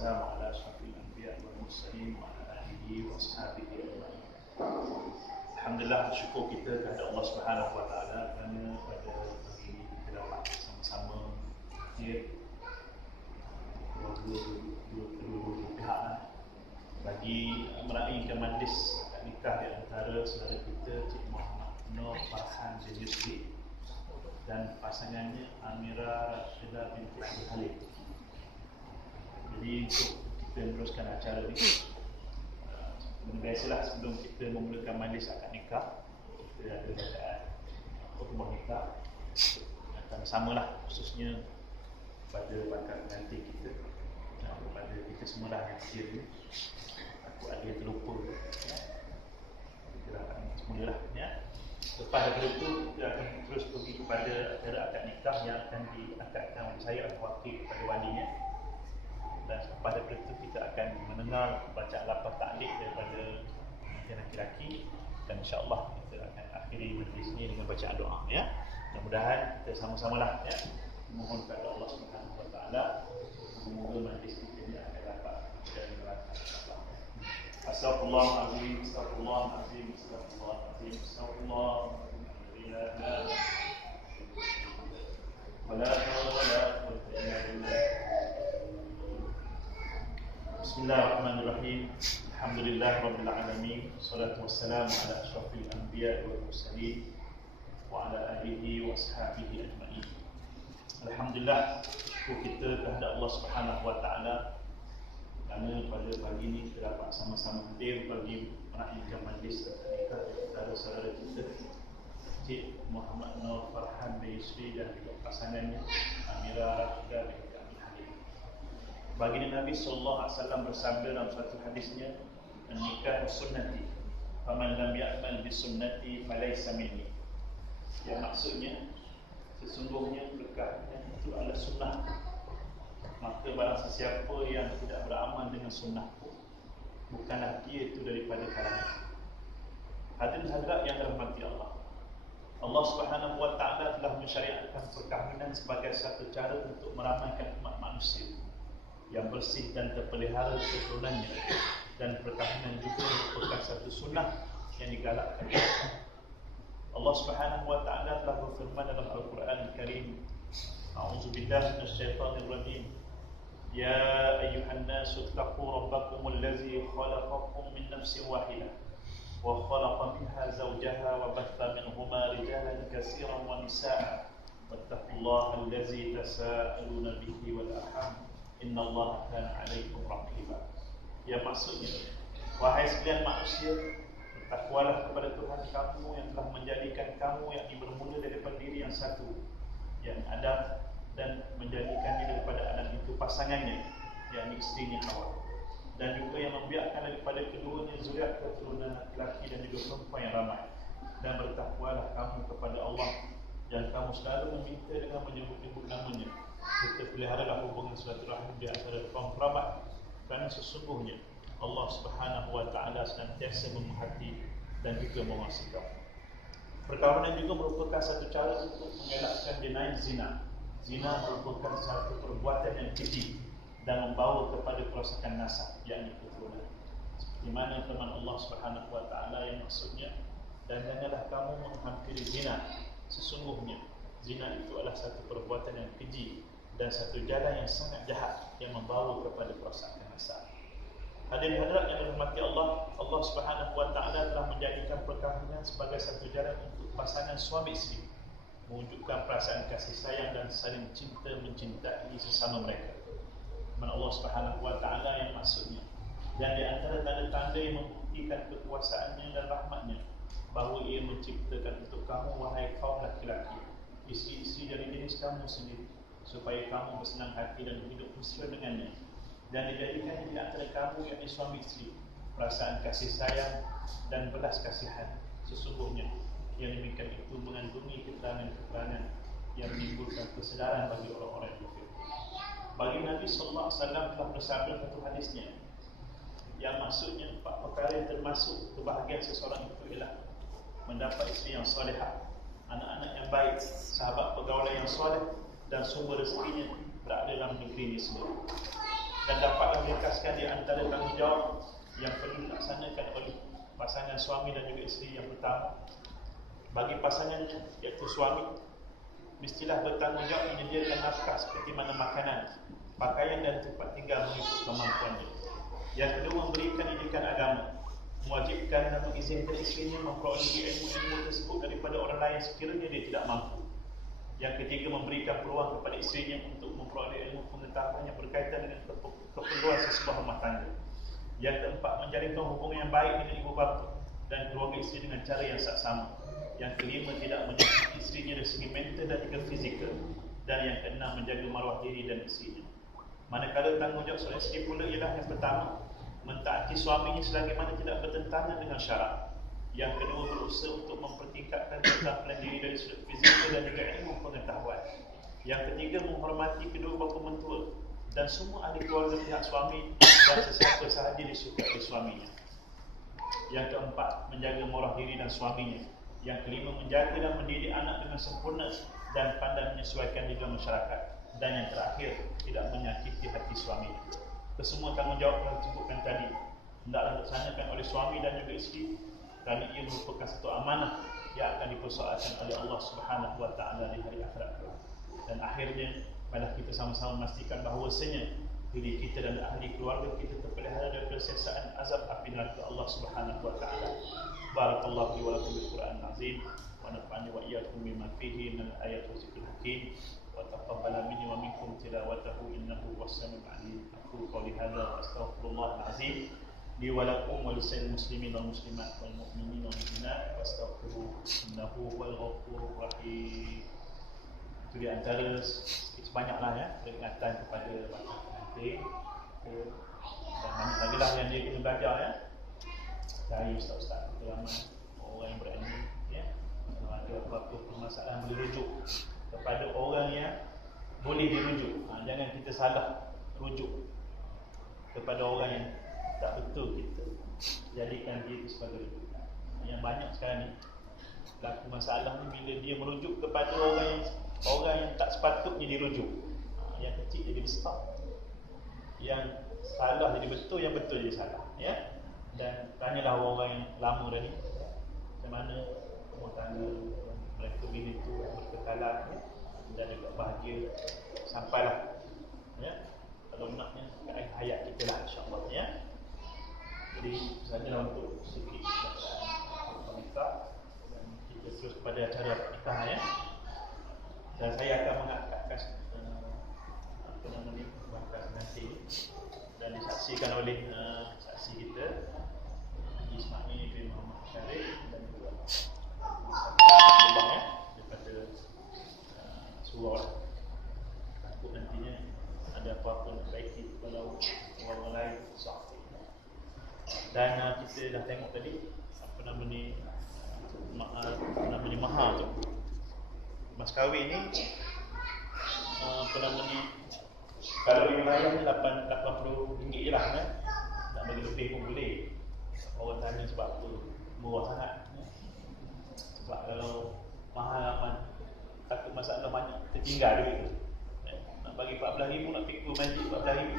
wassalamu ala asyrafil anbiya wal mursalin wa ala alihi wa ashabihi ajma'in. Alhamdulillah, syukur kita kepada Allah Subhanahu wa taala kerana pada pagi ini kita dapat sama-sama hadir kedua-dua pihak bagi meraihkan majlis akad nikah di antara saudara kita Cik Muhammad Nur Farhan bin Yusri dan pasangannya Amira Rashidah binti Abdul Halim. Jadi untuk kita meneruskan acara ini, biasalah sebelum kita memulakan majlis akad nikah, kita ada bacaan khutbah nikah akan samalah, khususnya pada bakal pengantin kita, kepada kita semua lah yang hadir ni. Aku ada yang terlupa ya. Kita akan semulalah ya. Lepas daripada itu kita akan terus pergi kepada acara akad nikah yang akan diakadkan oleh saya atau wakil kepada walinya. Dan pada itu kita akan mendengar bacaan lafaz ta'liq daripada lelaki-lelaki dan insya-Allah kita akan akhiri majlis ini dengan bacaan doa ya. Mudah-mudahan kita sama-samalah ya mohon kepada Allah Subhanahu wa taala semoga majlis kita ini akan dapat dan berkah. Astagfirullahalazim, astagfirullahalazim, astagfirullahalazim, astagfirullahalazim. Wala hawla wala quwwata illa billah. Bismillahirrahmanirrahim. Alhamdulillahirabbil alamin. Wassalatu wassalamu ala asyrafil anbiya wal mursalin wa ala alihi wa ashabihi ajma'in. Alhamdulillah, syukur kita kepada Allah Subhanahu wa taala kerana pada pagi ini kita dapat sama-sama hadir bagi meraihkan majlis akad nikah antara saudara kita Cik Muhammad Nur Farhan bin Yusri dan juga pasangannya Amira Rashidah binti Abdul Halim. Baginda Nabi sallallahu alaihi wasallam bersabda dalam satu hadisnya, "An-nikah sunnati, faman lam ya'mal bi sunnati falaysa minni." Yang maksudnya sesungguhnya perkahwinan itu adalah sunnah. Maka barang sesiapa yang tidak beramal dengan sunnahku, bukanlah dia itu daripada kalangan. Hadirin hadirat yang dirahmati Allah, Allah Subhanahu wa taala telah mensyariatkan perkahwinan sebagai satu cara untuk meramaikan umat manusia yang bersih dan terpelihara keturunannya, dan perkahwinan juga merupakan satu sunnah yang digalakkan. Allah Subhanahu wa taala telah berfirman dalam Al-Quran Al-Karim, A'udzubillahi minasyaitonir rajim. Ya ayyuhan nasu taqu rabbakumul ladzi khalaqakum min nafsin wahidah wa khalaqa minha zawjaha wa batha minhuma rijalan katsiran wa nisaa'a wattaqullaha alladzi tasaaluna bihi wal arham innallaha kana 'alaikum raqiba. Ya maksudnya, wahai sekalian manusia, bertakwalah kepada Tuhan kamu yang telah menjadikan kamu yang bermula daripada diri yang satu, yang Adam, dan menjadikannya daripada anak itu pasangannya, yakni isterinya Hawa, dan juga yang membiarkan daripada keduanya zuriat keturunan laki-laki dan juga perempuan yang ramai. Dan bertakwalah kamu kepada Allah yang kamu selalu meminta dengan menyebut-nyebut namanya. Kita peliharalah hubungan silaturahim di antara kaum kerabat, kerana sesungguhnya Allah Subhanahu wa taala senantiasa memerhati dan juga mengasihi kamu. Perkahwinan juga merupakan satu cara untuk mengelakkan jenayah zina. Zina merupakan satu perbuatan yang keji dan membawa kepada kerosakan nasab, yakni keturunan. Seperti mana firman Allah Subhanahu wa taala yang maksudnya, dan janganlah kamu menghampiri zina, sesungguhnya zina itu adalah satu perbuatan yang keji dan satu jalan yang sangat jahat yang membawa kepada kerosakan nasab. Hadirin hadirat yang dirahmati Allah, Allah Subhanahu wa taala telah menjadikan perkahwinan sebagai satu jalan untuk pasangan suami isteri mewujudkan perasaan kasih sayang dan saling cinta mencintai sesama mereka. Mana Allah Subhanahu wa taala yang maksudnya, dan di antara tanda-tanda yang membuktikan kekuasaannya dan rahmatnya, bahawa ia menciptakan untuk kamu wahai kaum laki-laki isteri-isteri dari jenis kamu sendiri, supaya kamu bersenang hati dan hidup mesra dengannya, dan dijadikan di antara kamu yakni suami isteri perasaan kasih sayang dan belas kasihan. Sesungguhnya yang demikian itu mengandungi keterangan-keterangan yang menimbulkan kesedaran bagi orang-orang yang berfikir. Bagi Nabi sallallahu alaihi wasallam telah bersabda satu hadisnya yang maksudnya 4 perkara yang termasuk kebahagiaan seseorang itu ialah mendapat isteri yang solehah, anak-anak yang baik, sahabat pergaulan yang soleh, dan sumber rezekinya berada dalam negerinya sendiri. dan dapatlah meringkaskan di antara tanggungjawab yang perlu dilaksanakan oleh pasangan suami dan juga isteri. Yang pertama, bagi pasangannya iaitu suami, mestilah bertanggungjawab menyediakan nafkah seperti mana makanan, pakaian dan tempat tinggal mengikut kemampuannya. Yang kedua, memberikan didikan agama, mewajibkan dan mengizinkan isterinya memperolehi ilmu-ilmu tersebut daripada orang lain sekiranya dia tidak mampu. Yang ketiga, memberikan peluang kepada isterinya untuk memperoleh ilmu pengetahuan yang berkaitan dengan keperluan sesebuah rumah tangga. Yang keempat, menjalinkan hubungan yang baik dengan ibu bapa dan keluarga isteri dengan cara yang saksama. Yang kelima, tidak menyakiti isterinya dari segi mental dan juga fizikal. Dan yang keenam, menjaga maruah diri dan isterinya. Manakala tanggungjawab seorang isteri pula ialah yang pertama, mentaati suaminya selagi mana tidak bertentangan dengan syarak. Yang kedua, berusaha untuk mempertingkatkan keterampilan diri dari sudut fizikal dan juga ilmu pengetahuan. Yang ketiga, menghormati kedua bapa mentua dan semua ahli keluarga pihak suami dan sesiapa sahaja disukai oleh suaminya. Yang keempat, menjaga maruah diri dan suaminya. Yang kelima, menjaga dan mendidik anak dengan sempurna dan pandai menyesuaikan di dalam masyarakat. Dan yang terakhir, tidak menyakiti hati suaminya. Kesemua tanggungjawab yang disebutkan tadi hendaklah dilaksanakan oleh suami dan juga isteri, kerana ia merupakan satu amanah yang akan dipersoalkan oleh Allah Subhanahu Wa Taala di hari akhirat. Dan akhirnya, malah kita sama-sama memastikan bahawasanya diri kita dan ahli keluarga kita terpelihara daripada siksaan azab api neraka Allah Subhanahu Wa Taala. Barakallahu li wa lakum bil Qur'an azim wa nafa'ani wa iyyakum bima fihi min al-ayati wa zikril hakim wa taqabbala minni wa minkum tilawatahu innahu was-sami'ul 'alim. Aku qouli hadza astaghfirullah al-azim li wa lakum wa lisa'il muslimin wal muslimat wal mu'minin wal mu'minat wastaghfiruhu innahu wal ghafurur rahim. Itu di antara sebanyaklah ya peringatan kepada para pengantin dan banyak lagi lah yang dia kena belajar ya dari ustaz-ustaz kita ramai orang yang berani ya, kalau ada apa-apa permasalahan boleh rujuk kepada orang yang boleh dirujuk. Jangan kita salah rujuk kepada orang yang tak betul, kita jadikan dia itu sebagai rujukan. Yang banyak sekarang ni berlaku masalah ni bila dia merujuk kepada orang yang tak sepatutnya dirujuk. Yang kecil jadi besar, yang salah jadi betul, yang betul jadi salah ya. Dan tanyalah orang yang lama dah ni macam mana rumah tangga mereka bila itu berkekalan ya, dan juga bahagia sampailah ya, kalau naknya ke akhir hayat kita lah insyaAllah ya. Jadi sajalah untuk sedikit pernikah dan kita terus kepada acara pernikahan ya. Dan saya akan mengangkatkan apa nama ni, bahas nanti dan disaksikan oleh saksi kita Ismail bin Muhammad Syarif dan juga Lebah ya, daripada surau. Takut nantinya ada apa-apa nak baiki kalau orang lain saksi. Dan kita dah tengok tadi apa nama ni mahar tu. Mas kahwin ni apa nama ni, kalau wilayah ni RM80 je lah kan? Tak bagi lebih pun boleh. Orang tanya sebab apa murah sangat ya? Sebab kalau mahal aman takut masalah banyak tertinggal duit tu ya? Nak bagi RM14,000 nak fikir majlis RM14,000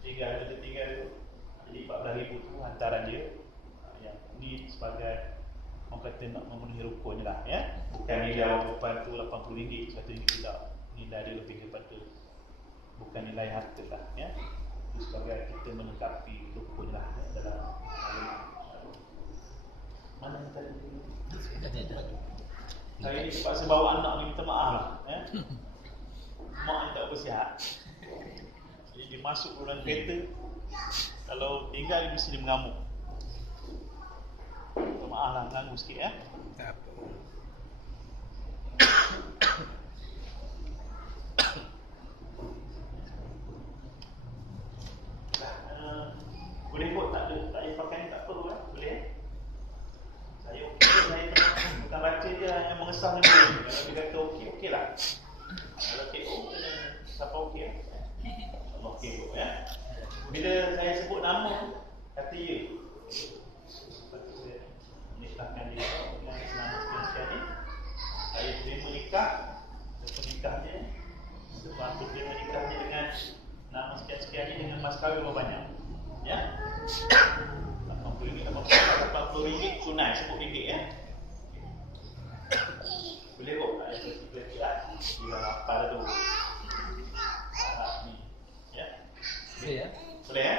tertinggal tu. Jadi RM14,000 tu hantaran dia yang ni sebagai orang kata nak memenuhi rukun je lah ya. Bukan nilai orang perempuan tu RM80, RM100 tidak. Nilai dia lebih daripada, bukan nilai harta lah ya. Itu sebagai kita melengkapi rukun lah ya, dalam mana yang tadi hari ni terpaksa bawa anak ni minta maaf lah ya. Mak ni tak bersihat, jadi dia masuk dalam kereta, kalau tinggal dia mesti dia mengamuk. Minta maaf lah, mengganggu sikit ya. Tak apa. Boleh kot, tak ada pakai ni tak apa kan? Boleh saya okey, saya bukan baca je yang mengesah ni boleh. Kalau dia kata okey lah. Kalau TO kena siapa okey lah. Allah okey kot ya. Bila saya sebut nama kata ya, lepas tu saya nikahkan dia dengan selama sekian-sekian ni, saya terima nikah dan nikahnya, lepas tu terima nikahnya dengan nama sekian-sekian ni, mas kahwin berapa banyak? Ya. RM80 tunai RM10 ya. Boleh kok, ada boleh bila lapar tu. Ni. Ya. Boleh ya? Boleh ya?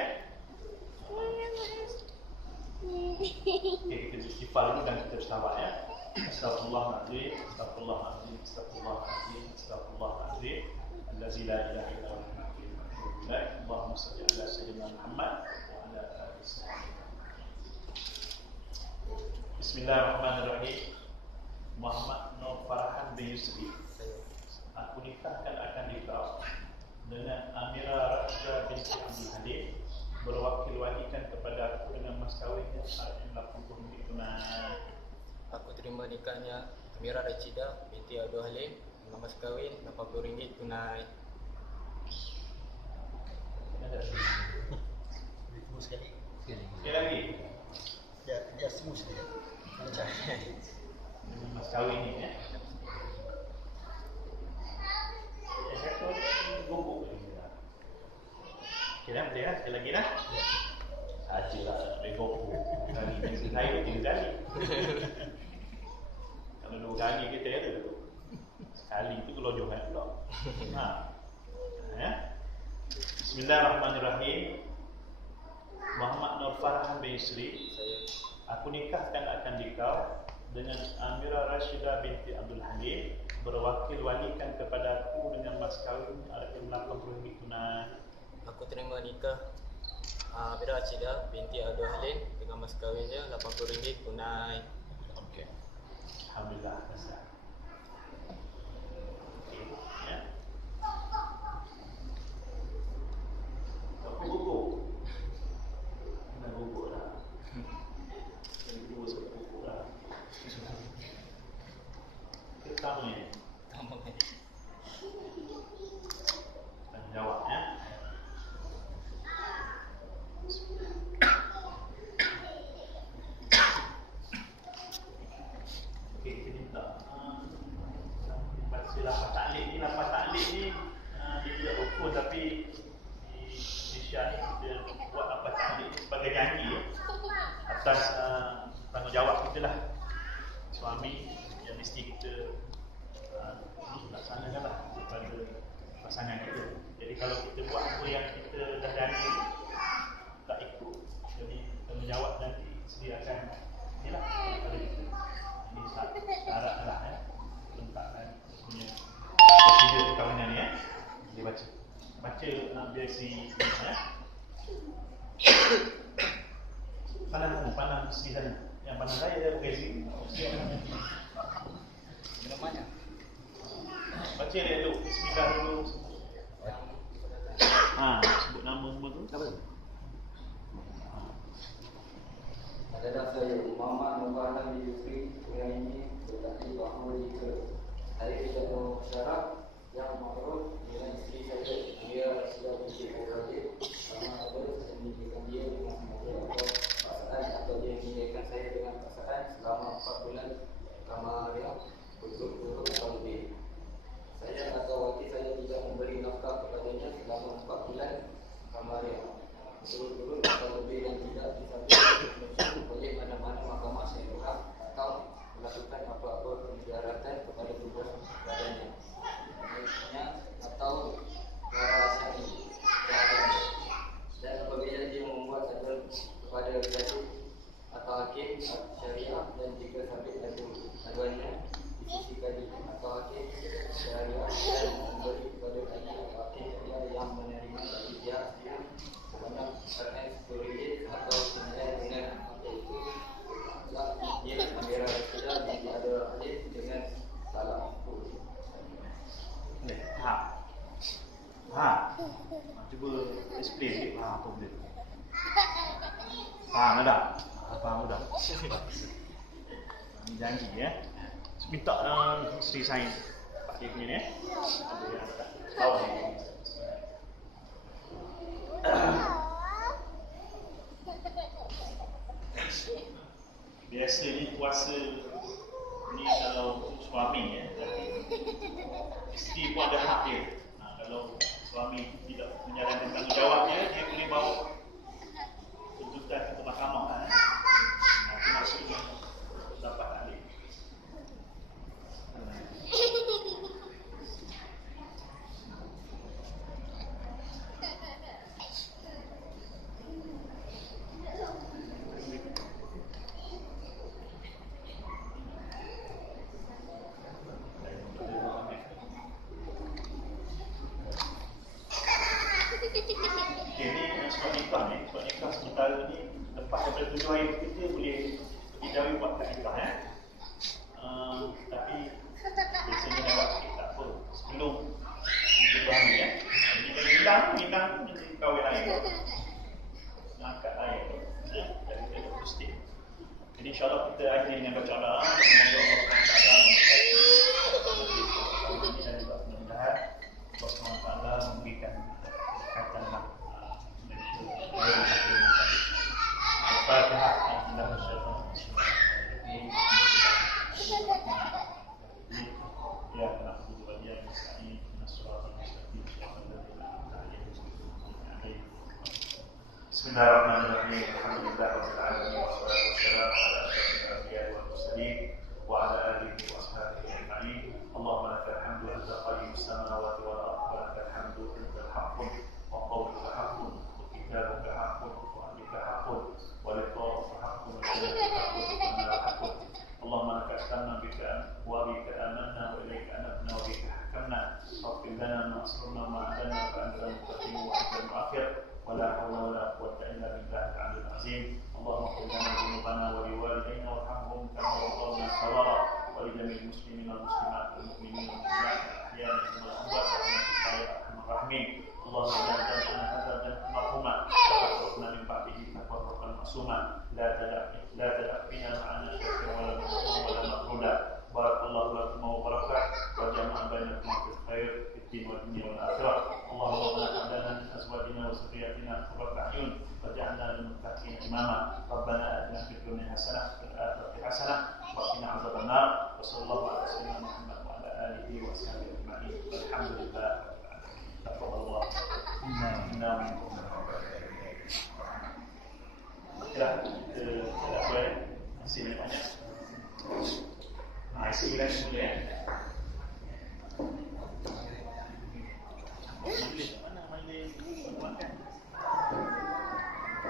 Okey, kita istighfar dulu dan kita berselawat ya. Astaghfirullahaladzim, astaghfirullahaladzim, astaghfirullahaladzim, astaghfirullahaladzim. Allazi la ilaha illa huwa Allahumma salli ala sayyidina Muhammad wa ala alihi wasallam. Bismillahirrahmanirrahim. Muhammad Nur Farhan bin Yusri, aku nikahkan akan dikau dengan Amira Rashidah binti Abdul Halim, berwakil walikan kepada aku dengan mas kahwinnya RM80 tunai. Aku terima nikahnya Amira Rashidah binti Abdul Halim dengan mas kahwin RM80 tunai. Semua sekali. Sekali lagi. Dia semua sekali. Macam Mas kahwin ni ya. Saya guguk lagi. Okey dah, boleh dah. Sekali lagi dah. Sajalah boleh guguk. Kali ni saya 3 kali. Kalau 2 kali kita ada tu. Sekali tu kalau Johan pula. Ya. Bismillahirrahmanirrahim. Muhammad Nur Farhan bin Yusri, aku nikahkan akan dikau dengan Amira Rashidah binti Abdul Halim, berwakil walikan kepada aku dengan mas kahwin RM80 tunai. Aku terima nikah Amira Rashidah binti Abdul Halim dengan mas kahwinnya RM80 tunai. Okey. Alhamdulillah. Okey, ya. Aku gugur. Nak gugur dah. Gugur sebab gugur dah. Pertama ni. Tanya jawab ya. Okey, kita minta baca lafaz taklid ni. Lafaz taklid ni dia tidak rukun, tapi di Malaysia ni kita buat lafaz taklid ni sebagai janji ya, atas tanggungjawab kita lah. Suami yang mesti kita laksanakan lah kepada pasangan kita. Jadi kalau kita buat apa yang kita dah janji tak ikut, jadi tanggungjawab nanti sediakan inilah kepada kita. Ini syarat lah ya, letakkan punya prosedur perkahwinan ni ya. Dia baca biar si ya. Pandang si sana. Yang pandang saya dia pakai si. Namanya Baca dia dulu, bismillah dulu. Sebut nama semua tu. Apa tu? Adalah saya Muhammad Nur Farhan bin Yusri yang ini berkata bahawa jika saya tidak bersyarat yang makruf dengan isteri saya, dia sudah bersih berkata sama ada saya menikahkan dia dengan sengaja atau pasangan, atau dia menikahkan saya dengan pasangan selama 4 bulan kamariah berturut-turut atau lebih. Saya atau wakil saya tidak memberi nafkah kepadanya selama 4 bulan kamariah berturut-turut atau lebih, dan tidak disabit oleh mana-mana mahkamah syariah atau melakukan apa-apa penjaratan kepada tubuh badannya, misalnya atau cara syar'i. Dan apabila dia membuat aduan kepada jadid atau hakim syariah, dan jika sabit aduannya di sisi kadi atau hakim syariah, dan memberi kepada kadi atau hakim syariah yang menerima bagi pihak dia sebanyak RM10 atau senilai dengan maka itu dia Amira Rashidah binti Abdul Halim dengan salam itu. Cuba explain sikit apa benda tu. Faham dah? Faham dah. Ini janji ya. Minta isteri saya Pak Dia punya ni ya. Ada yang tahu ni. Biasa ni puasa ni kalau suami ya, isteri pun ada hak dia. Kalau suami tidak menjalankan tanggungjawabnya, dia boleh bawa tuntutan ke mahkamah. Itu maksudnya dapat alih. Sebab nikah sementara ni lepas daripada 7 hari kita boleh didahului buat nikah ya. Tapi biasanya lewat sikit tak apa sebelum 7 hari ya. Jadi kalau hilang menjadi kahwin lain. Angkat lain ya. Dari kita posting. Jadi insyaAllah kita akhir dengan baca doa. Semoga Allah SWT memberkati dan juga mudah-mudahan Allah SWT memberikan katalah Al-Fatihah. Ya na'budu wa iyyaka nasta'in ihdinas siratal mustaqim siratal ladzina an'amta 'alaihim. Bismillahirrahmanirrahim. Alhamdulillahirabbil alamin wassalatu wassalamu ala asyrafil anbiya'i wal mursalin wa ala alihi wa ashabihi ajma'in. Allahumma lakal hamdu anta qayyumus samawati wal ardi wa lakal hamdu antal haqqun wa qawluka haqqun wa kitabuka haqqun wa amrika haqqun wa liqa'uka haqqun wa jannatuka haqqun wa an-naru haqqun. Allahumma laka aslamna bika wa bika amanna wa ilayka anabna wa bika hakamna faghfir lana ma asrarna wa ma a'lanna fa anta al-muqaddim wa anta al-mu'akhir wa la hawla wa la quwwata illa billahi al-'aliyyil 'azim. Allahumma qul lana dhunubana wa liwalidayna warhamhum kama rabbawna saghara wa li jami'il muslimin wal muslimat wal mu'minin wal mu'minat ahya'a minhum wal amwat rahmatuka ya arhamar rahimin. Allahumma la tad'na hadza marhuma wa taqabbal min ba'dihi taqabbal masuma la tad'a fina ma'ana syirka wa la مغفولا بارك الله لكم وبركاته وجمع بينكم في الخير في الدين والدنيا والآخرة. اللهم ربنا هب لنا من أزواجنا وذرياتنا قرة أعين واجعلنا للمتقين إماما. ربنا آتنا في الدنيا حسنة وفي الآخرة حسنة وقنا عذاب النار. وصلى الله على سيدنا محمد وعلى آله وصحبه أجمعين والحمد لله رب العالمين. تقبل الله منا ومنكم. Ya, apa masih banyak. Isi ulang dulu ya.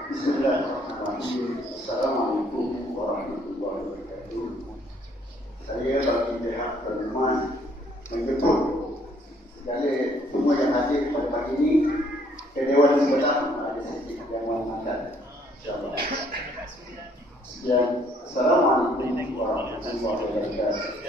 Bismillahirrahmanirrahim. Assalamualaikum warahmatullahi wabarakatuh. Saya bagi pihak penerima menjemput segala semua yang hadir pada pagi ini ke Dewan Sebelah ada sedikit yang mengamalkan. InsyaAllah. Sekian. Assalamualaikum warahmatullahi wabarakatuh.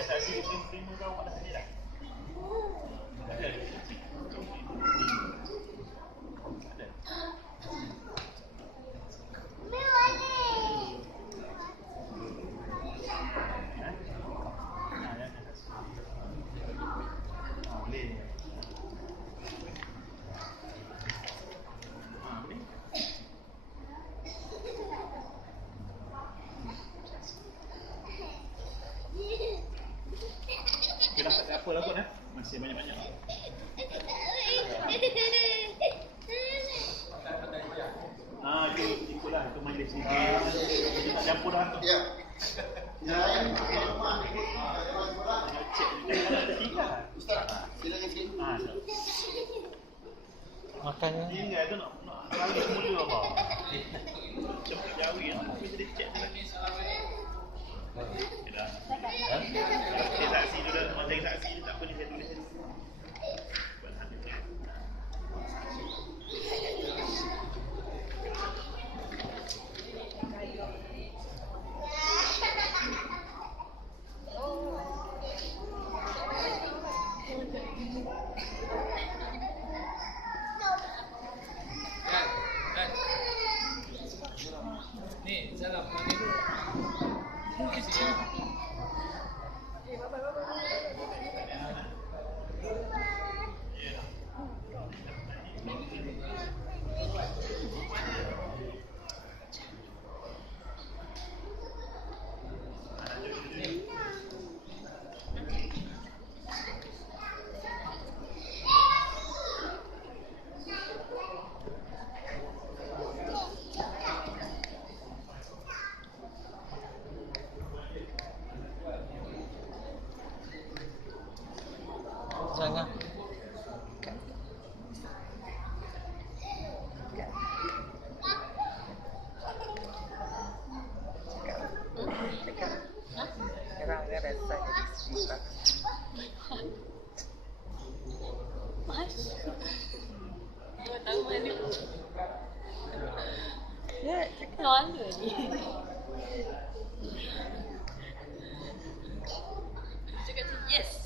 Apa lah kot masih banyak-banyak. Itu ikutlah itu majlis ni. Jadi tak campur dah tu. Ya. Ya. Cek jangan tertinggal. Ustaz, silakan sikit. Makannya. Tinggal tu nak balik semula apa? Cepat jawi tapi jadi cek lagi. Dah. Saya saksi tu dah, macam saksi tak apa ni saya tulis. Ni, salam mandi dulu. Ni sini. Malu ni. Cakap yes.